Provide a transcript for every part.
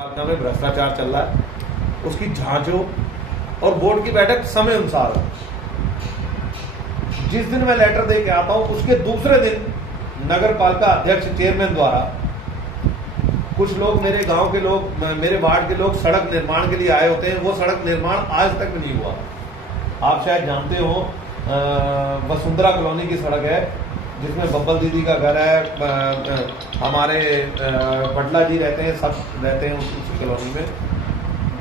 पालिका में भ्रष्टाचार चल रहा है, उसकी जांच हो और बोर्ड की बैठक समय अनुसार हो। जिस दिन मैं लेटर दे के आता हूं उसके दूसरे दिन नगर पालिका अध्यक्ष चेयरमैन द्वारा कुछ लोग, मेरे गांव के लोग, मेरे वार्ड के लोग सड़क निर्माण के लिए आए होते हैं। वो सड़क निर्माण आज तक नहीं हुआ। आप शायद जानते हो, वसुंधरा कॉलोनी की सड़क है जिसमें बब्बल दीदी का घर है, हमारे पटला जी रहते हैं, सब रहते हैं उस कॉलोनी में।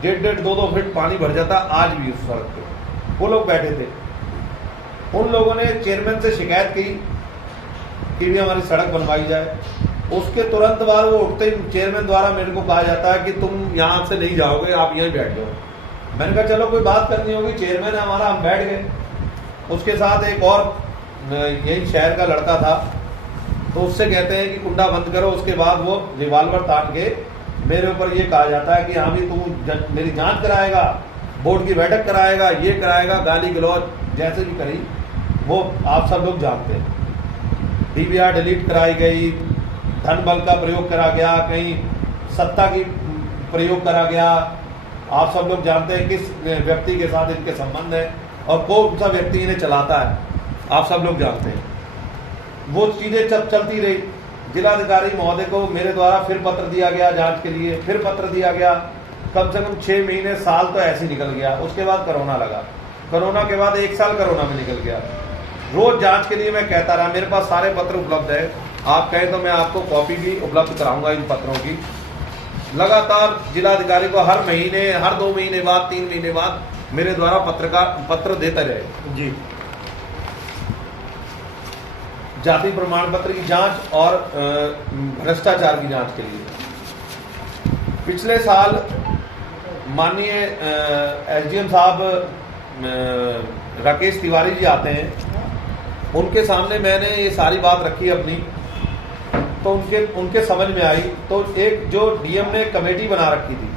1.5-2 फीट पानी भर जाता आज भी उस सड़क पे। वो लोग बैठे थे, उन लोगों ने चेयरमैन से शिकायत की कि भी हमारी सड़क बनवाई जाए। उसके तुरंत बाद वो उठते ही चेयरमैन द्वारा मेरे को कहा जाता है कि तुम यहाँ से नहीं जाओगे, आप यहीं बैठ जाओ। मैंने कहा चलो कोई बात करनी होगी, चेयरमैन है हमारा, हम बैठ गए। उसके साथ एक और यही शहर का लड़का था, तो उससे कहते हैं कि कुंडा बंद करो। उसके बाद वो रिवाल्वर तान के मेरे ऊपर ये कहा जाता है कि हाँ भी तू मेरी जांच कराएगा, बोर्ड की बैठक कराएगा, ये कराएगा, गाली गलौज जैसे भी करी वो आप सब लोग जानते हैं। डीवीआर डिलीट कराई गई, धन बल का प्रयोग करा गया, कहीं सत्ता की प्रयोग करा गया। आप सब लोग जानते हैं किस व्यक्ति के साथ इनके संबंध है और कौन सा व्यक्ति इन्हें चलाता है, आप सब लोग जानते हैं। वो चीजें चलती रही। जिलाधिकारी महोदय को मेरे द्वारा फिर पत्र दिया गया जांच के लिए, फिर पत्र दिया गया। कम से कम 6 महीने, साल तो ऐसे ही निकल गया। उसके बाद कोरोना लगा, कोरोना के बाद 1 साल कोरोना में निकल गया। रोज जांच के लिए मैं कहता रहा, मेरे पास सारे पत्र उपलब्ध है, आप कहें तो मैं आपको कॉपी भी उपलब्ध कराऊंगा इन पत्रों की। लगातार जिलाधिकारी को हर महीने, हर 2 महीने बाद, 3 महीने बाद मेरे द्वारा पत्र देते रहे जी। जाति प्रमाण पत्र की जांच और भ्रष्टाचार की जांच के लिए। पिछले साल माननीय एसडीएम साहब राकेश तिवारी जी आते हैं, उनके सामने मैंने ये सारी बात रखी अपनी, तो उनके समझ में आई। तो एक जो डीएम ने कमेटी बना रखी थी,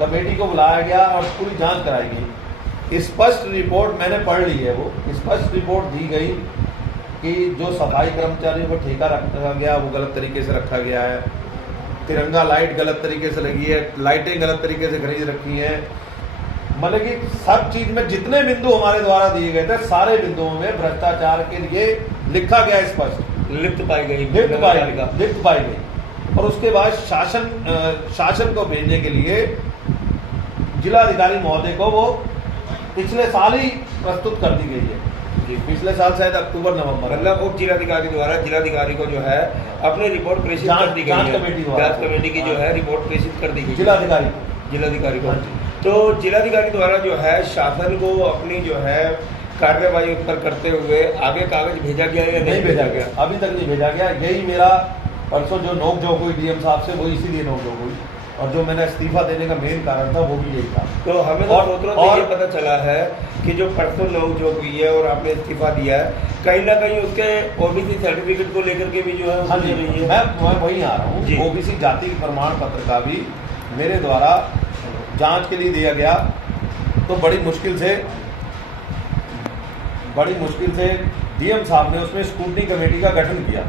कमेटी को बुलाया गया और पूरी जांच कराई गई। स्पष्ट रिपोर्ट मैंने पढ़ ली है, वो स्पष्ट रिपोर्ट दी गई कि जो सफाई कर्मचारियों को ठेका रखा गया वो गलत तरीके से रखा गया है, तिरंगा लाइट गलत तरीके से लगी है, लाइटें गलत तरीके से खरीद रखी हैं। मतलब कि सब चीज में जितने बिंदु हमारे द्वारा दिए गए थे, सारे बिंदुओं में भ्रष्टाचार के लिए लिखा गया, स्पष्ट लिप्त पाई गई। और उसके बाद शासन को भेजने के लिए जिलाधिकारी महोदय को वो पिछले साल ही प्रस्तुत कर दी गई है जी। पिछले साल शायद अक्टूबर-नवंबर, मतलब उप जिलाधिकारी द्वारा जिलाधिकारी को जो है अपनी रिपोर्ट प्रेषित कर दी गई है। जांच कमेटी की जो है रिपोर्ट प्रेषित कर दी गई जिलाधिकारी को। तो जिलाधिकारी द्वारा जो है शासन को अपनी जो है कार्यवाही पर करते हुए आगे कागज भेजा गया या नहीं भेजा गया? अभी तक नहीं भेजा गया। यही मेरा परसों जो नोकझोंक हुई डीएम साहब से, वो इसीलिए नोकझोंक हुई, और जो मैंने इस्तीफा देने का मेन कारण था वो भी यही था। तो हमें तो ये पता चला है कि जो परसों नोकझोंक हुई है और आपने इस्तीफा दिया है, कहीं ना कहीं उसके ओबीसी सर्टिफिकेट को लेकर के भी जो है। हाँ जी, मैं वही आ रहा हूँ। ओबीसी जाति प्रमाण पत्र का भी मेरे द्वारा जांच के लिए दिया गया, तो बड़ी मुश्किल से डीएम साहब ने उसमें स्क्रूटनी कमेटी का गठन किया।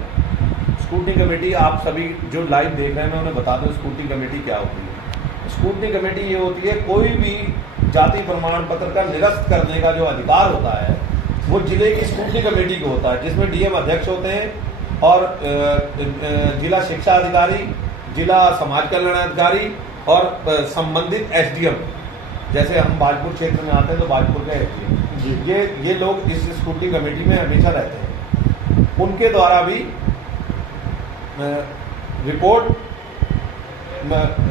स्क्रूटनी कमेटी, आप सभी जो लाइव देख रहे हैं मैं उन्हें बता दूं स्क्रूटनी कमेटी क्या होती है। स्क्रूटनी कमेटी ये होती है, कोई भी जाति प्रमाण पत्र का निरस्त करने का जो अधिकार होता है वो जिले की स्क्रूटनी कमेटी को होता है, जिसमें डीएम अध्यक्ष होते हैं और जिला शिक्षा अधिकारी, जिला समाज कल्याण अधिकारी और संबंधित एसडीएम। जैसे हम भाजपुर क्षेत्र में आते हैं तो भाजपुर के एसडीएम, ये लोग इस स्क्रूटनी कमेटी में हमेशा रहते हैं। उनके द्वारा भी रिपोर्ट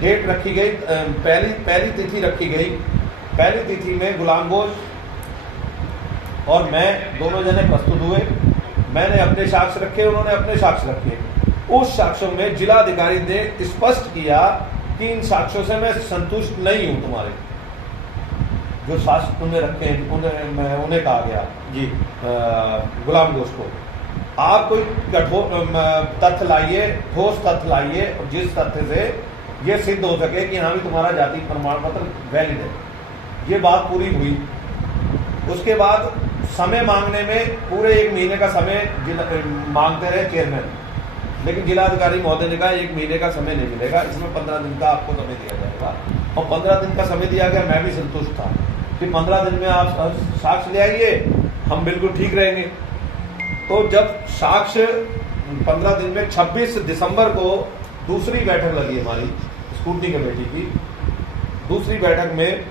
डेट रखी गई, पहली तिथि रखी गई। पहली तिथि में गुलाम घोष और मैं दोनों जने प्रस्तुत हुए। मैंने अपने साक्ष्य रखे, उन्होंने अपने साक्ष्य रखे। उस साक्ष्यों में जिलाधिकारी ने स्पष्ट किया कि इन साक्ष्यों से मैं संतुष्ट नहीं हूं। तुम्हारे जो साक्ष्य तुमने रखे हैं उन्हें कहा गया जी गुलाम घोष को, आप कोई कठोर तथ्य लाइए, ठोस तथ्य लाइए, और जिस तथ्य से ये सिद्ध हो सके कि हाँ भी तुम्हारा जाति प्रमाण पत्र वैलिड है। ये बात पूरी हुई। उसके बाद समय मांगने में पूरे 1 महीने का समय मांगते रहे चेयरमैन। लेकिन जिलाधिकारी महोदय ने कहा 1 महीने का समय नहीं मिलेगा, इसमें 15 दिन का आपको समय दिया जाएगा। और 15 दिन का समय दिया गया, मैं भी संतुष्ट था कि 15 दिन में आप साक्ष्य ले आइए, हम बिल्कुल ठीक रहेंगे। तो जब साक्ष्य 15 दिन में 26 दिसंबर को दूसरी बैठक लगी हमारी स्कूटनी कमेटी की, दूसरी बैठक में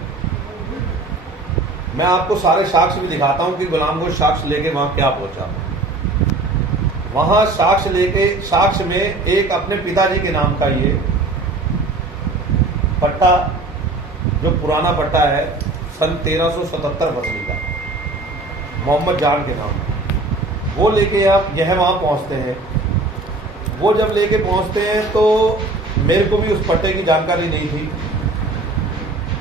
मैं आपको सारे साक्ष्य भी दिखाता हूं कि गुलाम को साक्ष्य लेके वहां क्या पहुंचा। वहां साक्ष्य में एक अपने पिताजी के नाम का ये पट्टा, जो पुराना पट्टा है सन 1377 फसली का, मोहम्मद जान के नाम, वो लेके आप यह वहां पहुंचते हैं। वो जब लेके पहुंचते हैं तो मेरे को भी उस पट्टे की जानकारी नहीं थी,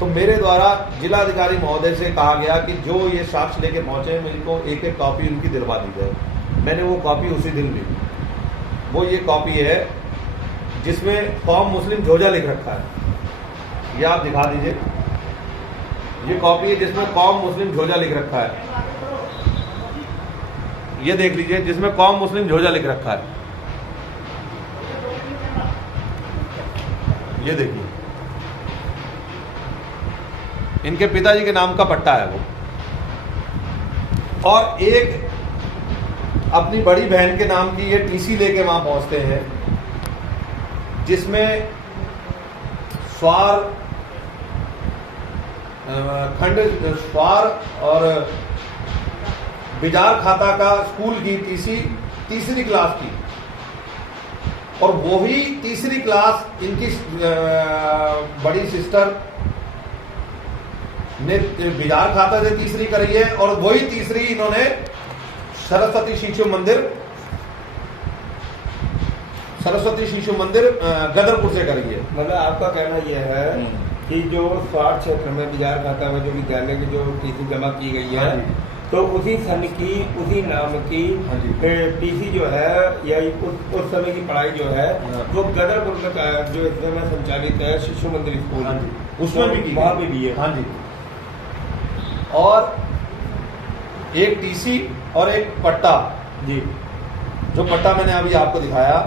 तो मेरे द्वारा जिलाधिकारी महोदय से कहा गया कि जो ये साक्ष्य लेके पहुंचे मेरे को एक एक कॉपी उनकी दिलवा दी जाए। मैंने वो कॉपी उसी दिन ली। वो ये कॉपी है जिसमें कौम मुस्लिम झोजा लिख रखा है, ये आप दिखा दीजिए। ये कॉपी है जिसमें कौम मुस्लिम झोजा लिख रखा है, ये देख लीजिए, जिसमें कौम मुस्लिम झोजा लिख रखा है, ये देखिए, इनके पिताजी के नाम का पट्टा है वो। और एक अपनी बड़ी बहन के नाम की ये टीसी लेके वहां पहुंचते हैं, जिसमें स्वार खंड स्वार और बिजार खाता का स्कूल की टीसी, तीसरी क्लास की, और वही तीसरी क्लास इनकी बड़ी सिस्टर ने बिजार खाता से तीसरी करी है, और वही तीसरी इन्होंने सरस्वती शिशु मंदिर गदरपुर से करी है। मतलब आपका कहना यह है कि जो स्वार क्षेत्र में बिजार खाता में जो विद्यालय की जो टीसी जमा की गई है, तो उसी सन की उसी नाम की टीसी जो है या उस समय की पढ़ाई जो है वो गदरपुर में जो इस समय संचालित है शिशु मंदिर स्कूल, उसमें भी वहां पे भी है। हाँ जी। और एक टीसी और एक पट्टा जी, जो पट्टा मैंने अभी आपको दिखाया,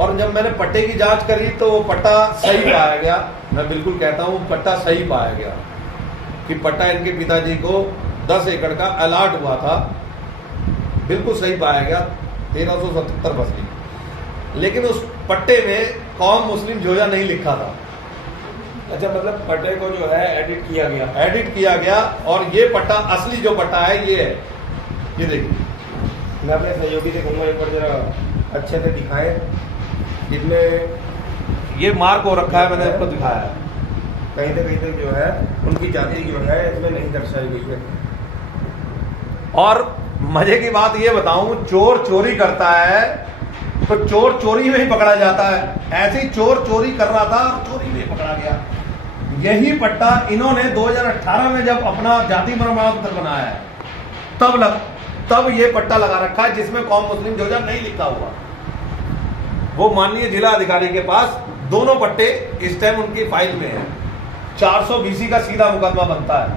और जब मैंने पट्टे की जांच करी तो वो पट्टा सही पाया गया। मैं बिल्कुल कहता हूँ पट्टा सही पाया गया कि पट्टा इनके पिताजी को 10 एकड़ का अलॉट हुआ था, बिल्कुल सही पाया गया, 1377 फसली। लेकिन उस पट्टे में कौम मुस्लिम झोजा नहीं लिखा था। अच्छा, मतलब पट्टे को जो है एडिट किया गया, और ये पट्टा असली जो पट्टा है ये है, ये देखिए। मैं अपने सहयोगी से कहूँगा एक बार जरा अच्छे से दिखाएं, जिसमें ये मार्क हो रखा है, मैंने आपको दिखाया है। कहीं तक जो है उनकी जाति जो है इसमें नहीं दर्शाई गई है। और मजे की बात ये बताऊं, चोर चोरी करता है तो चोर चोरी में ही पकड़ा जाता है। ऐसे ही चोर चोरी कर रहा था और चोरी में पकड़ा गया। यही पट्टा इन्होंने 2018 में जब अपना जाति प्रमाण पत्र बनाया है तब ये पट्टा लगा रखा है, जिसमें कौम मुस्लिम झोजा नहीं लिखा हुआ। वो माननीय जिला अधिकारी के पास दोनों पट्टे इस टाइम उनकी फाइल में है। 420 का सीधा मुकदमा बनता है।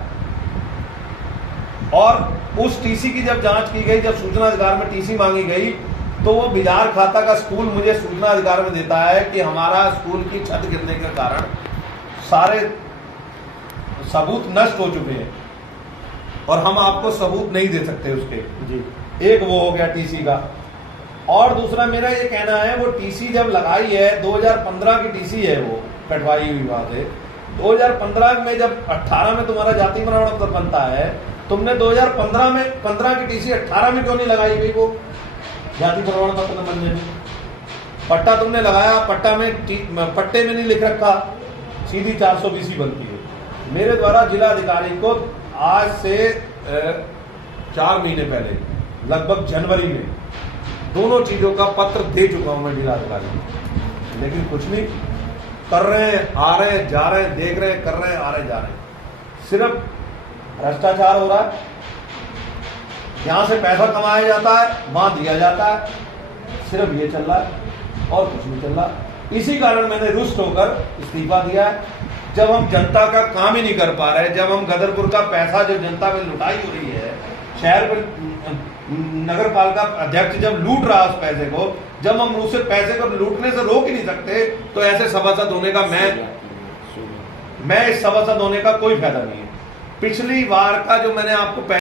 और उस टीसी की जब जांच की गई, जब सूचना अधिकार में टीसी मांगी गई, तो वो बिजार खाता का स्कूल मुझे सूचना अधिकार में देता है कि हमारा स्कूल की छत गिरने के कारण सारे सबूत नष्ट हो चुके हैं और हम आपको सबूत नहीं दे सकते उसके जी। एक वो हो गया टीसी का। और दूसरा मेरा ये कहना है, वो टीसी जब लगाई है 2015 की टीसी है, वो कटवाई हुई बात है। 2015 में जब 18 में तुम्हारा जाति प्रमाण पत्र बनता है, तुमने 2015 में 15 की टीसी 18 में क्यों नहीं लगाई गई वो जाति प्रमाण पत्र बनने में? पट्टा तुमने लगाया, पट्टे में नहीं लिख रखा, सीधी 420 बनती है। मेरे द्वारा जिला अधिकारी को आज से 4 महीने पहले, लगभग जनवरी में, दोनों चीजों का पत्र दे चुका हूं मैं जिला अधिकारी को, लेकिन कुछ नहीं कर रहे हैं। आ रहे हैं, जा रहे हैं, देख रहे हैं, कर रहे हैं, आ रहे हैं, जा रहे हैं। सिर्फ भ्रष्टाचार हो रहा है। यहां से पैसा कमाया जाता है, वहां दिया जाता है, सिर्फ ये चल रहा है और कुछ नहीं चल रहा। इसी कारण मैंने रुष्ट होकर इस्तीफा दिया है। जब हम जनता का काम ही नहीं कर पा रहे, जब हम गदरपुर का पैसा जो जनता में लुटाई हो रही है, शहर में नगर पालिका अध्यक्ष जब लूट रहा उस पैसे को, जब हम उसे पैसे को लूटने से रोक ही नहीं सकते, तो ऐसे सभासद होने का मैं इस सभासद होने का कोई फायदा नहीं है। पिछली बार का जो मैंने आपको